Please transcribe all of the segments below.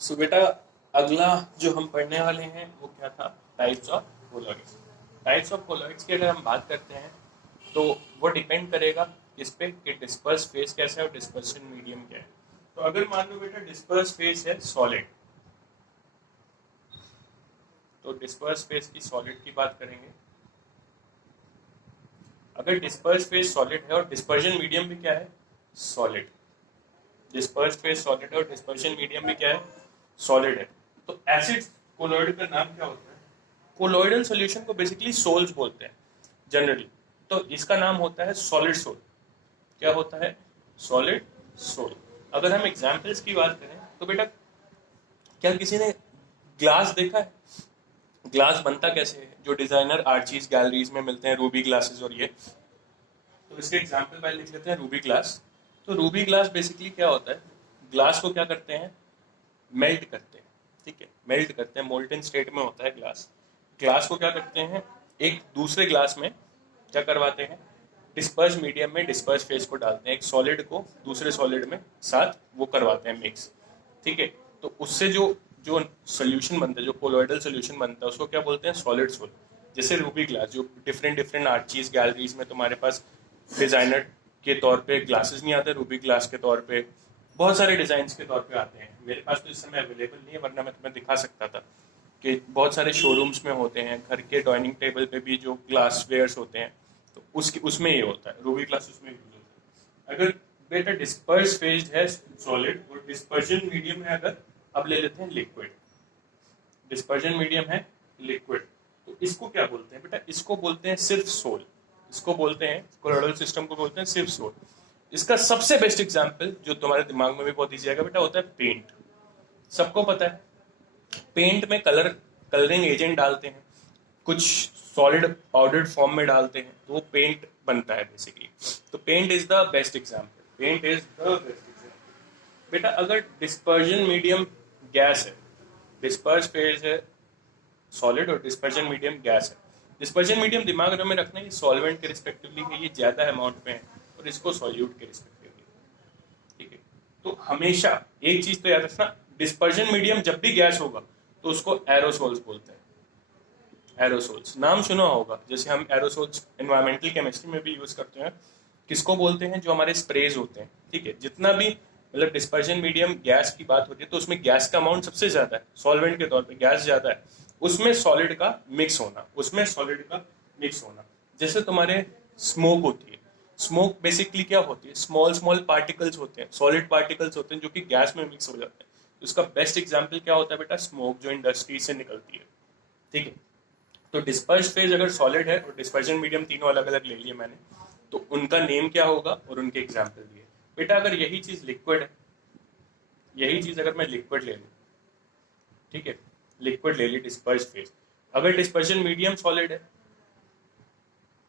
सो बेटा अगला जो हम पढ़ने वाले हैं वो क्या था, types of colloids. Types of colloids की अगर हम बात करते हैं तो वो डिपेंड करेगा इस पे कि डिस्पर्स फेस कैसा है और डिस्पर्शन मीडियम क्या है। तो अगर मान लो बेटा डिस्पर्स फेस है सॉलिड, तो डिस्पर्स फेस की सॉलिड की बात करेंगे। अगर डिस्पर्स फेस सॉलिड है और डिस्पर्जन मीडियम भी क्या है, सॉलिड। डिस्पर्स फेस सॉलिड है और डिस्पर्जन मीडियम भी क्या है, सॉलिड है। तो एसिड कोलॉइड का नाम क्या होता है? कोलॉइडल सॉल्यूशन को बेसिकली सोल्स बोलते हैं जनरली, तो इसका नाम होता है सॉलिड सोल। क्या होता है? Solid sol. अगर हम एग्जांपल्स की बात करें तो बेटा क्या किसी ने ग्लास देखा है? ग्लास बनता कैसे है? जो डिजाइनर आर्चीज गैलरीज में मिलते हैं, रूबी ग्लासेस और ये, तो इसके एग्जांपल पहले लिख लेते हैं। Ruby glass. तो रूबी ग्लास बेसिकली क्या होता है, ग्लास को क्या करते हैं, मेल्ट करते हैं। ठीक है, मेल्ट करते हैं, मोल्टन स्टेट में होता है ग्लास। ग्लास को क्या करते हैं, एक दूसरे ग्लास में क्या करवाते हैं, डिस्पर्स मीडियम में डिस्पर्स फेस को डालते हैं, एक सॉलिड को दूसरे सॉलिड में साथ वो करवाते हैं मिक्स। ठीक है, तो उससे जो जो सोल्यूशन बनता है, जो कोलॉइडल सोल्यूशन बनता है, उसको क्या बोलते हैं, सॉलिड सोल। जैसे रूबी ग्लास, जो डिफरेंट डिफरेंट आर्चीज गैलरीज में तुम्हारे पास डिजाइनर के तौर पे ग्लासेस नहीं आते, रूबी ग्लास के तौर पे बहुत सारे डिजाइन के तौर पे आते हैं। मेरे पास तो इस समय अवेलेबल नहीं है, वरना मैं तुम्हें दिखा सकता था कि बहुत सारे शोरूम्स में होते हैं। घर के डाइनिंग टेबल पे भी जो ग्लास वेयर्स होते हैं, तो उसमें ये होता है, रूबी ग्लास उसमें यूज होता है। अगर बेटा डिस्पर्स फेज है सॉलिड और डिस्पर्जन मीडियम है, अगर अब ले लेते हैं लिक्विड, डिस्पर्जन मीडियम है लिक्विड, तो इसको क्या बोलते हैं बेटा? इसको बोलते हैं सिर्फ सोल। इसको बोलते हैं, कोलॉइडल सिस्टम को बोलते हैं सिर्फ सोल। इसका सबसे बेस्ट एग्जांपल जो तुम्हारे दिमाग में भी बहुत इजी आएगा बेटा, होता है पेंट। सबको पता है पेंट में कलरिंग एजेंट डालते हैं, कुछ सॉलिड पाउडर्ड फॉर्म में डालते हैं, तो वो पेंट बनता है बेसिकली। तो paint is the best example, paint is the best example. बेटा अगर डिस्पर्जन मीडियम गैस है, डिस्पर्स फेज है सॉलिड और डिस्पर्जन मीडियम गैस है। डिस्पर्जन मीडियम दिमाग में रखना, ये सॉल्वेंट के रिस्पेक्टिवली है, ये ज्यादा अमाउंट में है, और इसको सॉल्यूट के रिस्पेक्टिवली। ठीक है, तो हमेशा एक चीज तो याद रखना, डिस्पर्जन मीडियम जब भी गैस होगा तो उसको एरोसोल्स बोलते हैं। एरोसोल्स नाम सुना होगा, जैसे हम एरोसोल्स एनवायरमेंटल केमिस्ट्री में भी यूज करते हैं। किसको बोलते हैं? जो हमारे स्प्रेज होते हैं। ठीक है, जितना भी मतलब डिस्पर्जन मीडियम गैस की बात होती है तो उसमें गैस का अमाउंट सबसे ज्यादा है, सॉल्वेंट के तौर पे गैस ज्यादा है, उसमें सॉलिड का मिक्स होना, उसमें सॉलिड का मिक्स होना। जैसे तुम्हारे स्मोक होती है, स्मोक बेसिकली क्या होती है, स्मॉल स्मॉल पार्टिकल्स होते हैं, सॉलिड पार्टिकल्स होते हैं जो कि गैस में मिक्स हो जाते हैं। तो इसका बेस्ट एग्जाम्पल क्या होता है बेटा? स्मोक जो इंडस्ट्री से निकलती है। ठीक है, तो डिस्पर्स फेज अगर सॉलिड है और डिस्पर्जन मीडियम, तीनों अलग अलग ले लिए मैंने, तो उनका नेम क्या होगा और उनके एग्जाम्पल दिए। बेटा अगर यही चीज लिक्विड है, यही चीज अगर मैं लिक्विड ले लूँ, ठीक है, लिक्विड ले ली डिस्पर्स फेज, अगर डिस्पर्जन मीडियम सॉलिड है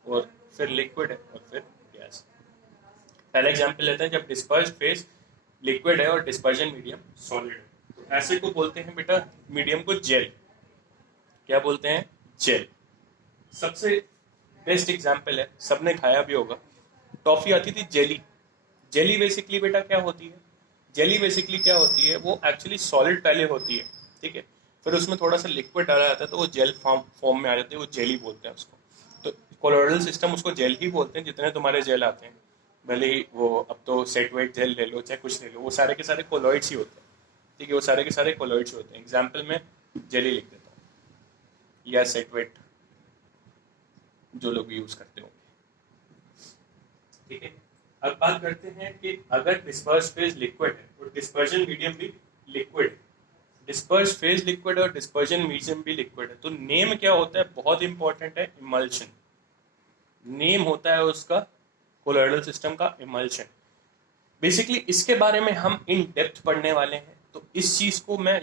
और फिर लिक्विड है और फिर गैस। पहला एग्जाम्पल लेते हैं, जब डिस्पर्स फेज लिक्विड है और डिस्पर्जन मीडियम सॉलिड है, तो ऐसे को बोलते हैं बेटा मीडियम को जेल। क्या बोलते हैं? जेल। सबसे बेस्ट एग्जाम्पल है, सबने खाया भी होगा, टॉफी आती थी जेली। जेली बेसिकली बेटा क्या होती है? जेली बेसिकली क्या होती है, वो एक्चुअली सॉलिड पहले होती है। ठीक है, फिर उसमें थोड़ा सा लिक्विड डाला जाता है तो वो जेल फॉर्म में आ जाती है, वो जेली बोलते हैं उसको। तो कोलॉइडल सिस्टम उसको जेल ही बोलते हैं। जितने तुम्हारे जेल आते हैं, भले ही वो अब तो सेट वेट जेल ले लो चाहे कुछ ले लो, वो सारे के सारे कोलॉइड्स ही होते हैं। ठीक है, वो सारे के सारे कोलॉइड्स होते हैं। एग्जाम्पल में जेली लिख देता हूँ या सेट वेट, जो लोग यूज करते होंगे। ठीक है, अब बात करते हैं कि अगर डिस्पर्स फेज लिक्विड है और डिस्पर्जन मीडियम भी लिक्विड, डिस्पर्स फेज लिक्विड और डिस्पर्जन मीडियम भी लिक्विड है, तो नेम क्या होता है? बहुत इंपॉर्टेंट है, इमल्शन। नेम होता है उसका कोलॉइडल सिस्टम का इमल्शन। बेसिकली इसके बारे में हम इन डेप्थ पढ़ने वाले हैं, तो इस चीज को मैं